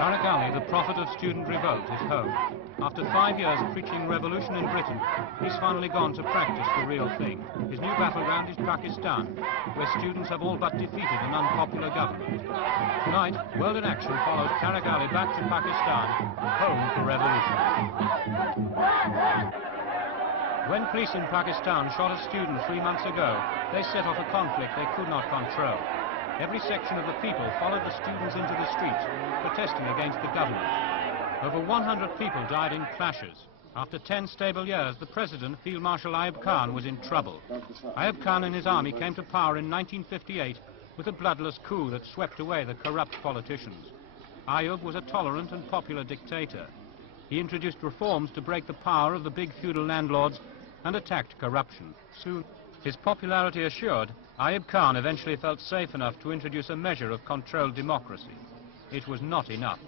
Tariq Ali, the prophet of student revolt, is home. After 5 years of preaching revolution in Britain, he's finally gone to practice the real thing. His new battleground is Pakistan, where students have all but defeated an unpopular government. Tonight, World in Action follows Tariq Ali back to Pakistan, home for revolution. When police in Pakistan shot a student 3 months ago, they set off a conflict they could not control. Every section of the people followed the students into the streets, protesting against the government. Over 100 people died in clashes. After 10 stable years, the president, Field Marshal Ayub Khan, was in trouble. Ayub Khan and his army came to power in 1958 with a bloodless coup that swept away the corrupt politicians. Ayub was a tolerant and popular dictator. He introduced reforms to break the power of the big feudal landlords and attacked corruption. Soon, his popularity assured, Ayub Khan eventually felt safe enough to introduce a measure of controlled democracy. It was not enough.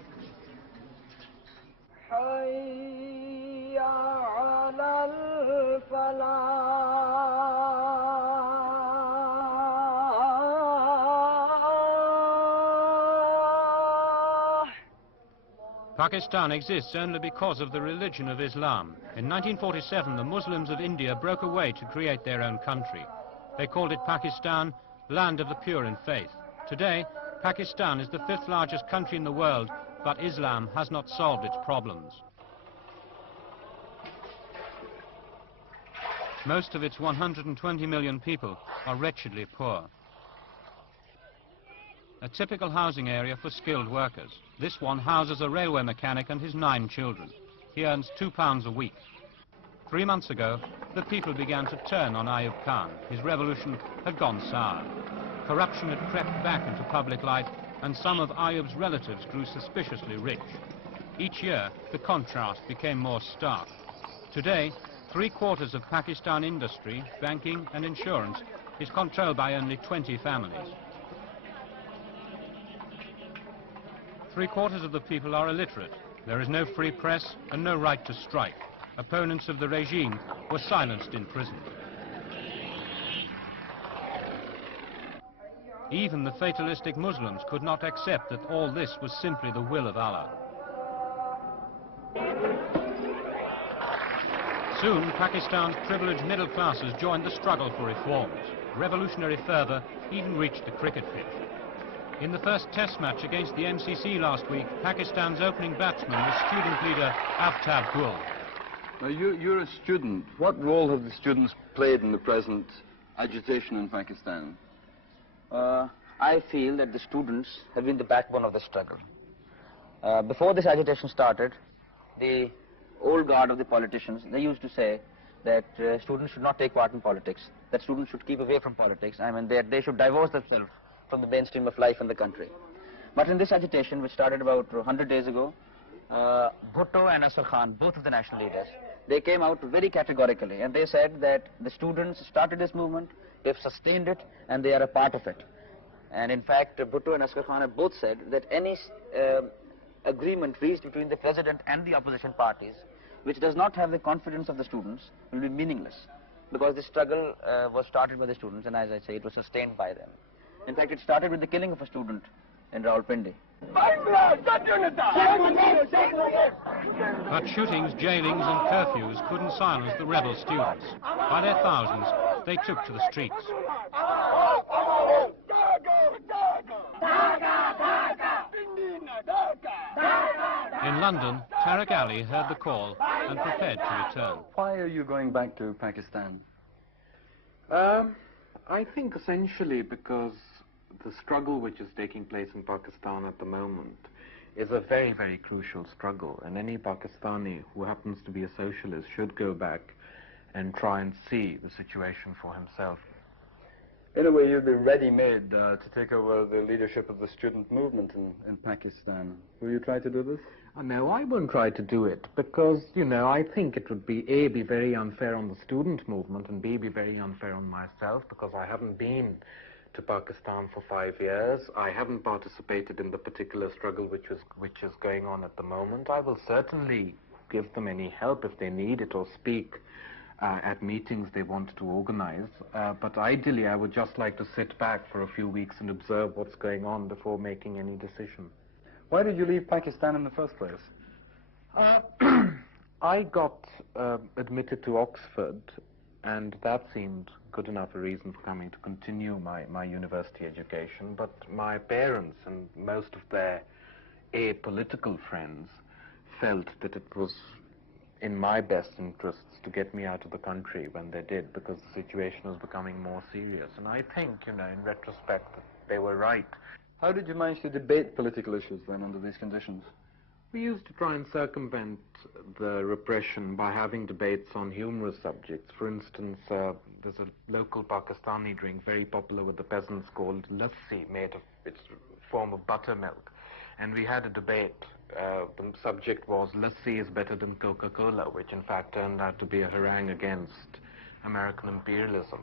Pakistan exists only because of the religion of Islam. In 1947, the Muslims of India broke away to create their own country. They called it Pakistan, land of the pure in faith. Today, Pakistan is the 5th largest country in the world, but Islam has not solved its problems. Most of its 120 million people are wretchedly poor. A typical housing area for skilled workers. This one houses a railway mechanic and his 9 children. He earns £2 a week. 3 months ago, the people began to turn on Ayub Khan. His revolution had gone sour. Corruption had crept back into public life, and some of Ayub's relatives grew suspiciously rich. Each year, the contrast became more stark. Today, 3/4 of Pakistan industry, banking and insurance is controlled by only 20 families. 3/4 of the people are illiterate. There is no free press and no right to strike. Opponents of the regime were silenced in prison. Even the fatalistic Muslims could not accept that all this was simply the will of Allah. Soon, Pakistan's privileged middle classes joined the struggle for reforms. Revolutionary fervour even reached the cricket pitch. In the first test match against the MCC last week, Pakistan's opening batsman was student leader Aftab Gul. Now, you're a student. What role have the students played in the present agitation in Pakistan? I feel that the students have been the backbone of the struggle. Before this agitation started, the old guard of the politicians, they used to say that students should not take part in politics, that students should keep away from politics. I mean, they should divorce themselves from the mainstream of life in the country. But in this agitation, which started about 100 days ago, Bhutto and Asghar Khan, both of the national leaders, they came out very categorically, and they said that the students started this movement, they've sustained it, and they are a part of it. And in fact, Bhutto and Asghar Khan have both said that any agreement reached between the president and the opposition parties, which does not have the confidence of the students, will be meaningless, because this struggle was started by the students, and as I say, it was sustained by them. In fact, it started with the killing of a student in Rawalpindi. But shootings, jailings and curfews couldn't silence the rebel students. By their thousands, they took to the streets. In London, Tariq Ali heard the call and prepared to return. Why are you going back to Pakistan? I think essentially because the struggle which is taking place in Pakistan at the moment is a very, very crucial struggle, and any Pakistani who happens to be a socialist should go back and try and see the situation for himself. In a way, you've been ready-made to take over the leadership of the student movement in Pakistan. Will you try to do this? No, I won't try to do it because, you know, I think it would be A, be very unfair on the student movement, and B, be very unfair on myself because I haven't been to Pakistan for 5 years. I haven't participated in the particular struggle which is going on at the moment. I will certainly give them any help if they need it or speak at meetings they want to organize. But ideally, I would just like to sit back for a few weeks and observe what's going on before making any decision. Why did you leave Pakistan in the first place? I got admitted to Oxford, and that seemed good enough a reason for coming to continue my university education. But my parents and most of their apolitical friends felt that it was in my best interests to get me out of the country when they did, because the situation was becoming more serious. And I think, in retrospect, that they were right. How did you manage to debate political issues then under these conditions? We used to try and circumvent the repression by having debates on humorous subjects. For instance, there's a local Pakistani drink very popular with the peasants called lassi, made of its form of buttermilk. And we had a debate. The subject was lassi is better than Coca-Cola, which in fact turned out to be a harangue against American imperialism.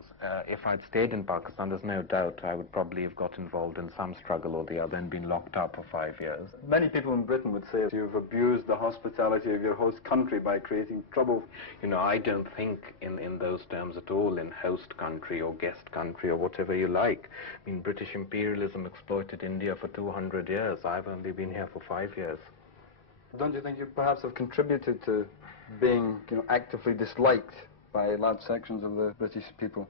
If I'd stayed in Pakistan, there's no doubt I would probably have got involved in some struggle or the other and been locked up for 5 years. Many people in Britain would say you've abused the hospitality of your host country by creating trouble. I don't think in those terms at all, in host country or guest country or whatever you like. I mean, British imperialism exploited India for 200 years. I've only been here for 5 years. Don't you think you perhaps have contributed to being, actively disliked by large sections of the British people?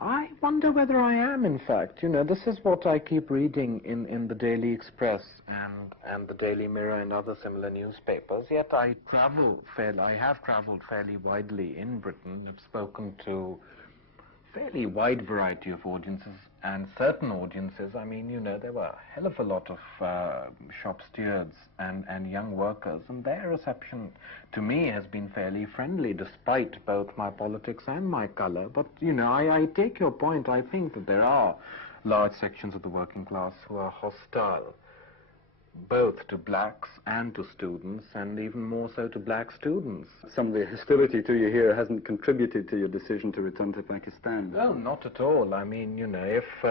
I wonder whether I am, in fact. This is what I keep reading in the Daily Express and the Daily Mirror and other similar newspapers. Yet I have traveled fairly widely in Britain. I've spoken to a fairly wide variety of audiences, and certain audiences, there were a hell of a lot of shop stewards and young workers, and their reception to me has been fairly friendly, despite both my politics and my color. But, I take your point. I think that there are large sections of the working class who are hostile, both to blacks and to students, and even more so to black students. Some of the hostility to you here hasn't contributed to your decision to return to Pakistan? No, not at all. If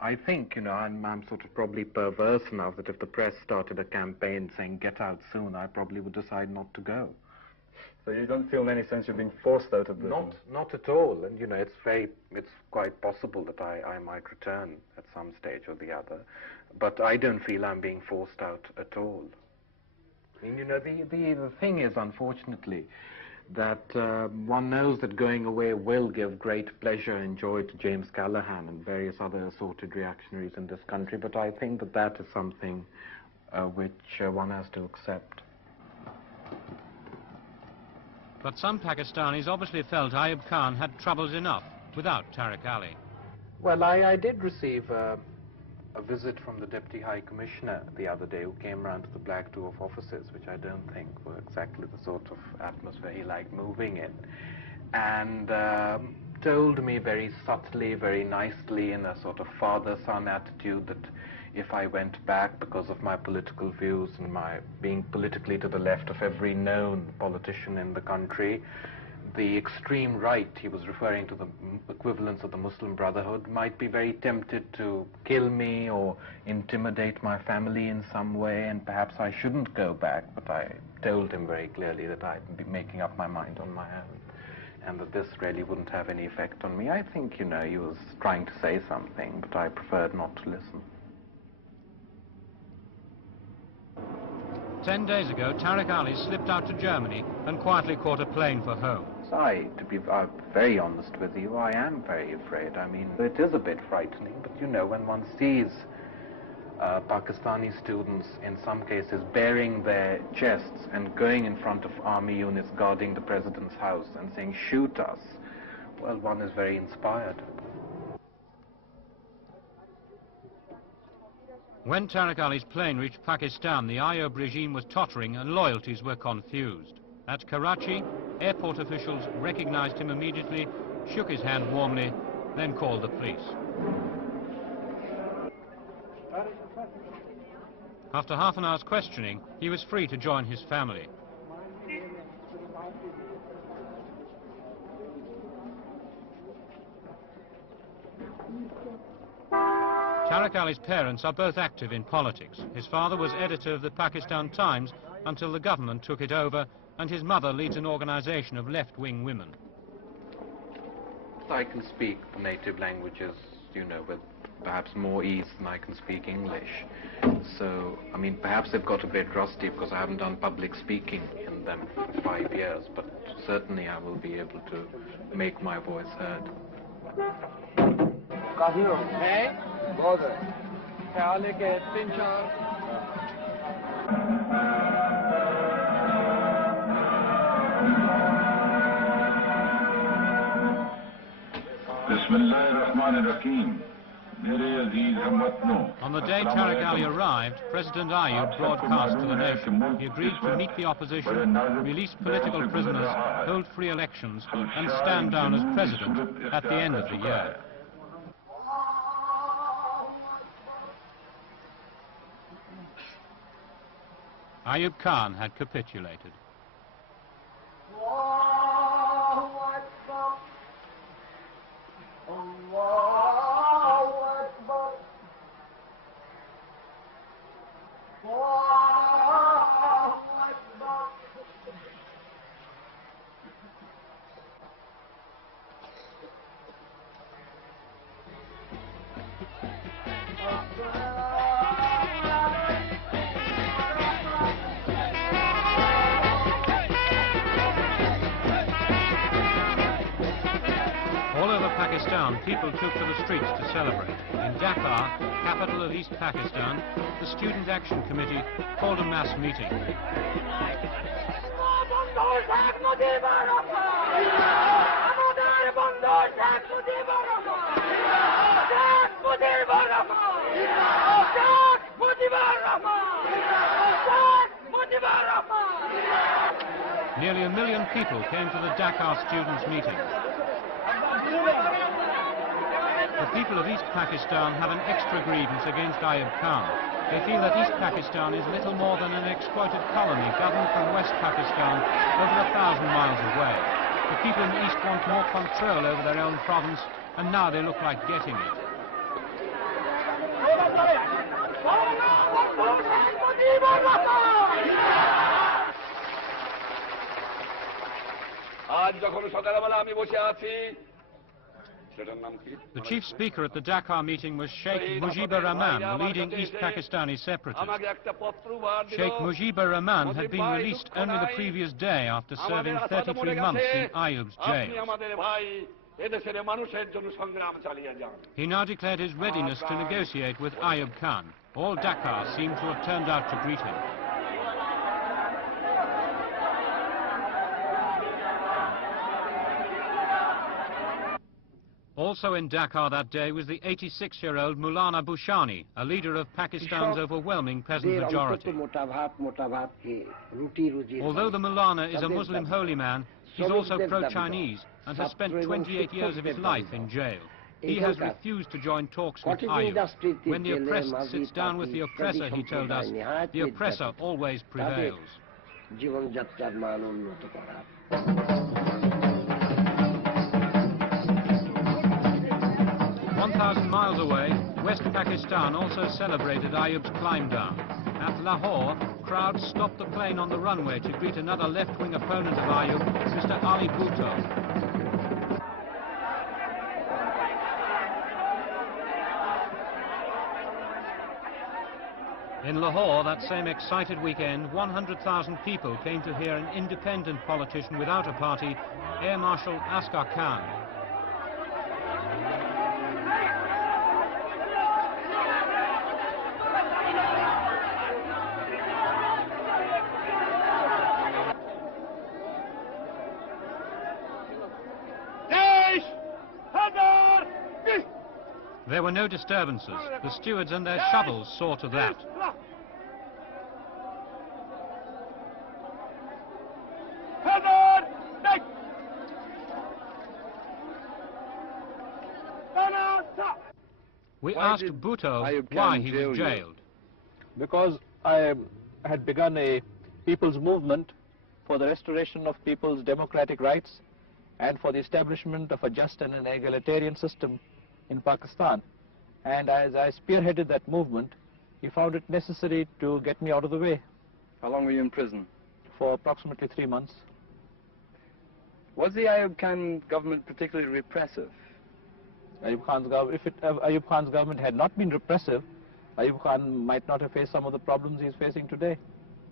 I think, I'm sort of probably perverse enough that if the press started a campaign saying get out soon, I probably would decide not to go. So you don't feel in any sense you're being forced out of Britain? Not at all. And, it's quite possible that I might return at some stage or the other. But I don't feel I'm being forced out at all. The thing is, unfortunately, that one knows that going away will give great pleasure and joy to James Callaghan and various other assorted reactionaries in this country, but I think that is something which one has to accept. But some Pakistanis obviously felt Ayub Khan had troubles enough without Tariq Ali. Well, I did receive a visit from the Deputy High Commissioner the other day, who came round to the Black Dwarf offices, which I don't think were exactly the sort of atmosphere he liked moving in, and told me very subtly, very nicely, in a sort of father-son attitude, that if I went back because of my political views and my being politically to the left of every known politician in the country, the extreme right, he was referring to the equivalents of the Muslim Brotherhood, might be very tempted to kill me or intimidate my family in some way, and perhaps I shouldn't go back. But I told him very clearly that I'd be making up my mind on my own, and that this really wouldn't have any effect on me. I think, he was trying to say something, but I preferred not to listen. 10 days ago, Tariq Ali slipped out to Germany and quietly caught a plane for home. To be very honest with you, I am very afraid. It is a bit frightening, but when one sees Pakistani students, in some cases, bearing their chests and going in front of army units guarding the president's house and saying, "Shoot us," well, one is very inspired. When Tariq Ali's plane reached Pakistan, the Ayub regime was tottering and loyalties were confused. At Karachi, airport officials recognized him immediately, shook his hand warmly, then called the police. After half an hour's questioning, he was free to join his family. Tariq Ali's parents are both active in politics. His father was editor of the Pakistan Times until the government took it over and his mother leads an organization of left-wing women. I can speak the native languages, you know, with perhaps more ease than I can speak English. So, I mean, perhaps they've got a bit rusty because I haven't done public speaking in them for 5 years, but certainly I will be able to make my voice heard. On the day Tariq Ali arrived, President Ayub broadcast to the nation. He agreed to meet the opposition, release political prisoners, hold free elections, and stand down as president at the end of the year. Ayub Khan had capitulated. All over Pakistan, people took to the streets to celebrate. In Dhaka, capital of East Pakistan, the Student Action Committee called a mass meeting. Nearly 1 million people came to the Dhaka students' meeting. The people of East Pakistan have an extra grievance against Ayub Khan. They feel that East Pakistan is little more than an exploited colony governed from West Pakistan over 1,000 miles away. The people in the East want more control over their own province, and now they look like getting it. The chief speaker at the Dhaka meeting was Sheikh Mujibur Rahman, the leading East Pakistani separatist. Sheikh Mujibur Rahman had been released only the previous day after serving 33 months in Ayub's jail. He now declared his readiness to negotiate with Ayub Khan. All Dhaka seemed to have turned out to greet him. Also in Dhaka that day was the 86-year-old Maulana Bhushani, a leader of Pakistan's overwhelming peasant majority. Although the Maulana is a Muslim holy man, he's also pro-Chinese and has spent 28 years of his life in jail. He has refused to join talks with Ayub. When the oppressed sits down with the oppressor, he told us, the oppressor always prevails. 1,000 miles away, West Pakistan also celebrated Ayub's climb down. At Lahore, crowds stopped the plane on the runway to greet another left-wing opponent of Ayub, Mr. Ali Bhutto. In Lahore, that same excited weekend, 100,000 people came to hear an independent politician without a party, Air Marshal Asghar Khan. There were no disturbances. The stewards and their shovels saw to that. We asked Bhutto why he was jailed. Because I had begun a people's movement for the restoration of people's democratic rights and for the establishment of a just and an egalitarian system in Pakistan. And as I spearheaded that movement, he found it necessary to get me out of the way. How long were you in prison? for approximately 3 months. Was the Ayub Khan government particularly repressive? Ayub Khan's government had not been repressive, Ayub Khan might not have faced some of the problems he is facing today.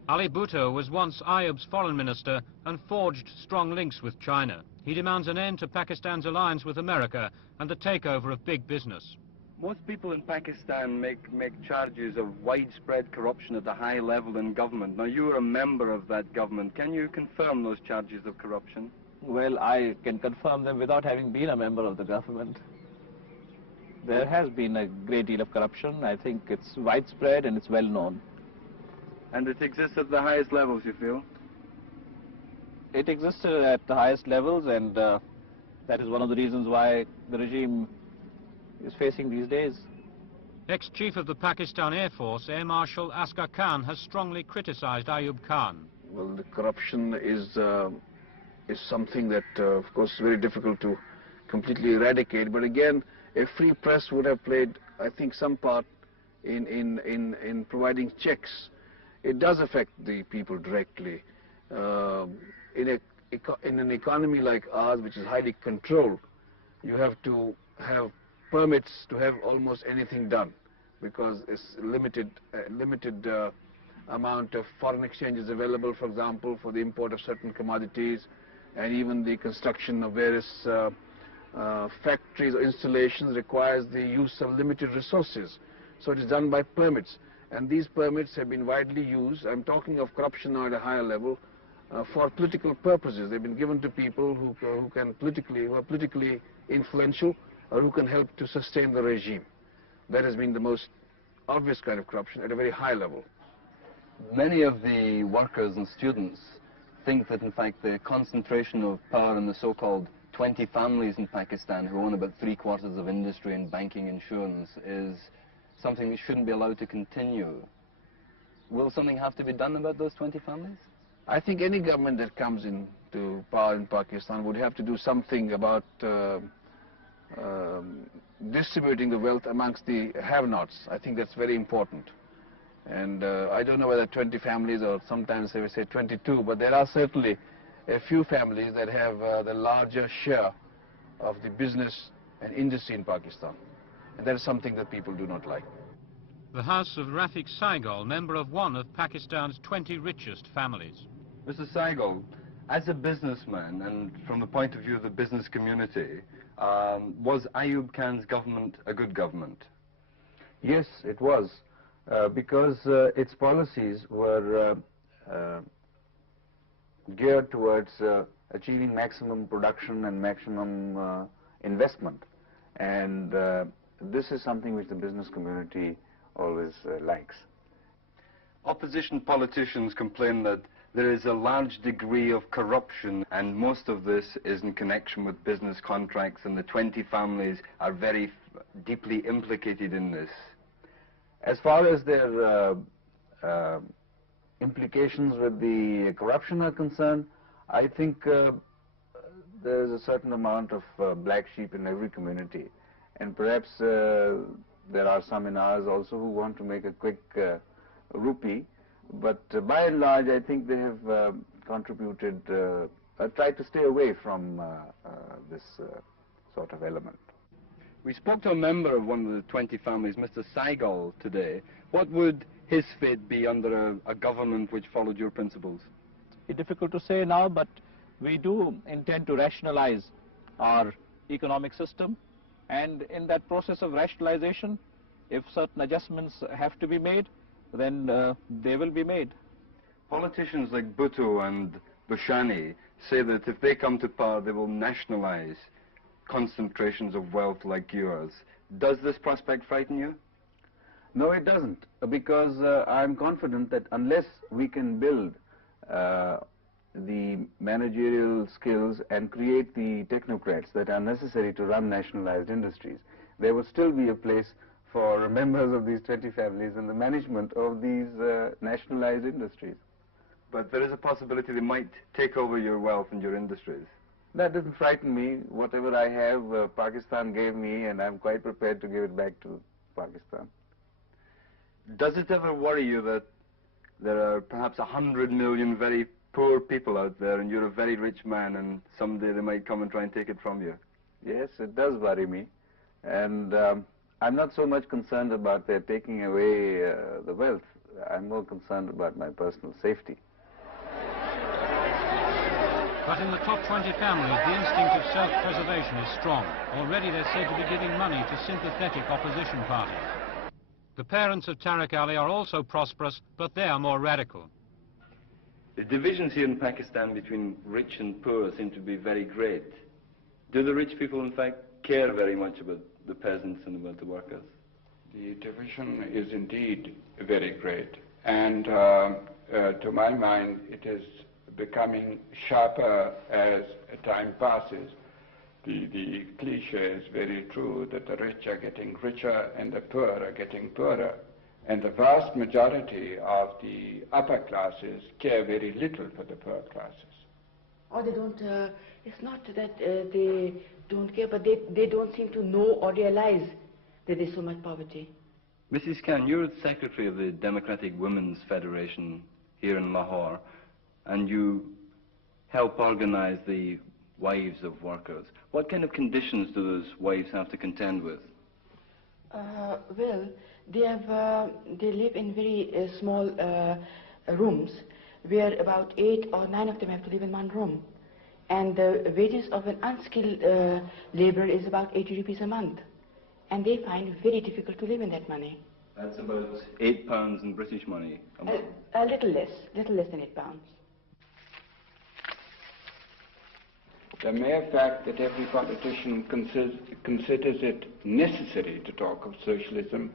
Ali Bhutto was once Ayub's foreign minister and forged strong links with China. He demands an end to Pakistan's alliance with America and the takeover of big business. Most people in Pakistan make charges of widespread corruption at a high level in government. Now, you are a member of that government. Can you confirm those charges of corruption? Well, I can confirm them without having been a member of the government. There has been a great deal of corruption. I think it's widespread and it's well known. And it exists at the highest levels, you feel? It existed at the highest levels, and that is one of the reasons why the regime is facing these days. Ex-chief of the Pakistan Air Force, Air Marshal Asghar Khan, has strongly criticized Ayub Khan. Well, the corruption is something that, of course, is very difficult to completely eradicate. But again, a free press would have played, I think, some part in providing checks. It does affect the people directly. In an economy like ours, which is highly controlled, you have to have permits to have almost anything done, because it's limited amount of foreign exchange is available, for example, for the import of certain commodities, and even the construction of various factories or installations requires the use of limited resources. So it is done by permits, and these permits have been widely used. I'm talking of corruption now at a higher level for political purposes. They've been given to people who are politically influential, or who can help to sustain the regime. That has been the most obvious kind of corruption at a very high level. Many of the workers and students think that, in fact, the concentration of power in the so-called 20 families in Pakistan who own about 3/4 of industry and banking insurance is something that shouldn't be allowed to continue. Will something have to be done about those 20 families? I think any government that comes into power in Pakistan would have to do something about distributing the wealth amongst the have-nots. I think that's very important. And I don't know whether 20 families or sometimes they will say 22, but there are certainly a few families that have the larger share of the business and industry in Pakistan. And that is something that people do not like. The house of Rafiq Saigal, member of one of Pakistan's 20 richest families. Mr. Saigal, as a businessman and from the point of view of the business community, was Ayub Khan's government a good government? Yes, it was, because its policies were geared towards achieving maximum production and maximum investment. And this is something which the business community always likes. Opposition politicians complain that there is a large degree of corruption, and most of this is in connection with business contracts, and the 20 families are very deeply implicated in this. As far as their implications with the corruption are concerned, I think there is a certain amount of black sheep in every community, and perhaps there are some in ours also who want to make a quick rupee. But by and large, I think they have contributed, tried to stay away from this sort of element. We spoke to a member of one of the 20 families, Mr. Saigal, today. What would his fate be under a government which followed your principles? It's difficult to say now, but we do intend to rationalize our economic system, and in that process of rationalization, if certain adjustments have to be made, then they will be made. Politicians like Bhutto and Bhashani say that if they come to power, they will nationalize concentrations of wealth like yours. Does this prospect frighten you? No, it doesn't, because I'm confident that unless we can build the managerial skills and create the technocrats that are necessary to run nationalized industries, there will still be a place for members of these 20 families in the management of these nationalized industries. But there is a possibility they might take over your wealth and your industries. That doesn't frighten me. Whatever I have, Pakistan gave me, and I'm quite prepared to give it back to Pakistan. Does it ever worry you that there are perhaps 100 million very poor people out there, and you're a very rich man, and someday they might come and try and take it from you. Yes, it does worry me. And I'm not so much concerned about their taking away the wealth. I'm more concerned about my personal safety. But in the top 20 families, the instinct of self-preservation is strong. Already they're said to be giving money to sympathetic opposition parties. The parents of Tariq Ali are also prosperous, but they are more radical. The divisions here in Pakistan between rich and poor seem to be very great. Do the rich people, in fact, care very much about the peasants and about the workers? The division is indeed very great, and to my mind, it is becoming sharper as time passes. The cliche is very true that the rich are getting richer and the poor are getting poorer. And the vast majority of the upper classes care very little for the poor classes. Or they don't, it's not that they don't care, but they don't seem to know or realize that there's so much poverty. Mrs. Khan, you're secretary of the Democratic Women's Federation here in Lahore, and you help organize the wives of workers. What kind of conditions do those wives have to contend with? Well, they live in very small rooms, where about 8 or 9 of them have to live in one room. And the wages of an unskilled laborer is about 80 rupees a month. And they find it very difficult to live in that money. That's about £8 in British money a month. A little less than £8. The mere fact that every politician considers it necessary to talk of socialism,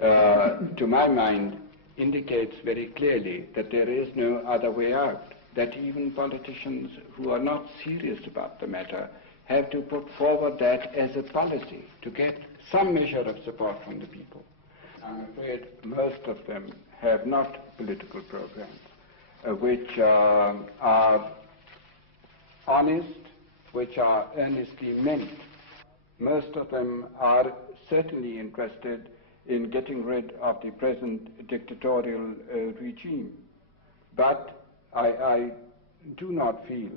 to my mind, indicates very clearly that there is no other way out, that even politicians who are not serious about the matter have to put forward that as a policy to get some measure of support from the people. I'm afraid most of them have not political programs which are honest, which are earnestly meant. Most of them are certainly interested in getting rid of the present dictatorial regime. But I do not feel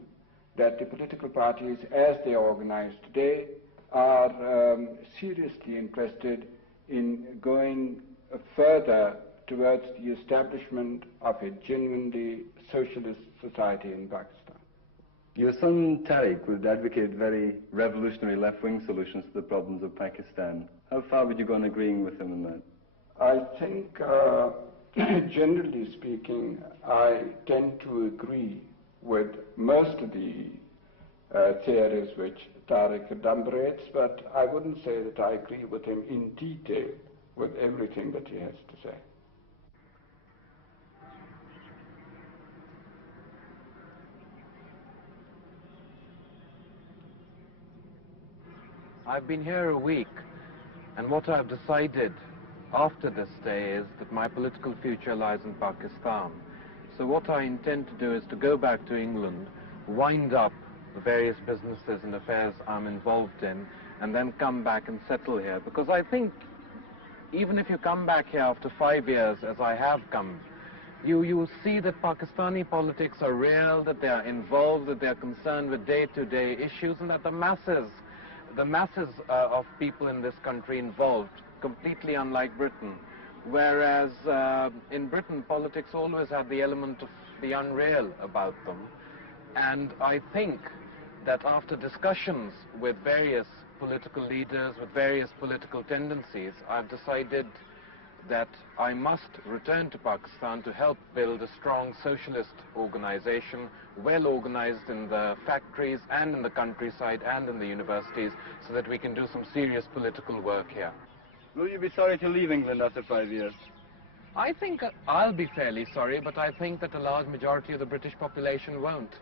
that the political parties, as they are organized today, are seriously interested in going further towards the establishment of a genuinely socialist society in Pakistan. Your son Tariq would advocate very revolutionary left-wing solutions to the problems of Pakistan. How far would you go in agreeing with him on that? I think, generally speaking, I tend to agree with most of the theories which Tariq adumbrates, but I wouldn't say that I agree with him in detail with everything that he has to say. I've been here a week, and what I've decided after this stay is that my political future lies in Pakistan. So what I intend to do is to go back to England, wind up the various businesses and affairs I'm involved in, and then come back and settle here. Because I think even if you come back here after 5 years, as I have come, you will see that Pakistani politics are real, that they are involved, that they are concerned with day-to-day issues, and that the masses of people in this country involved, completely unlike Britain. Whereas in Britain, politics always had the element of the unreal about them. And I think that after discussions with various political leaders, with various political tendencies, I've decided that I must return to Pakistan to help build a strong socialist organization, well organized in the factories and in the countryside and in the universities, so that we can do some serious political work here. Will you be sorry to leave England after 5 years? I think I'll be fairly sorry, but I think that a large majority of the British population won't.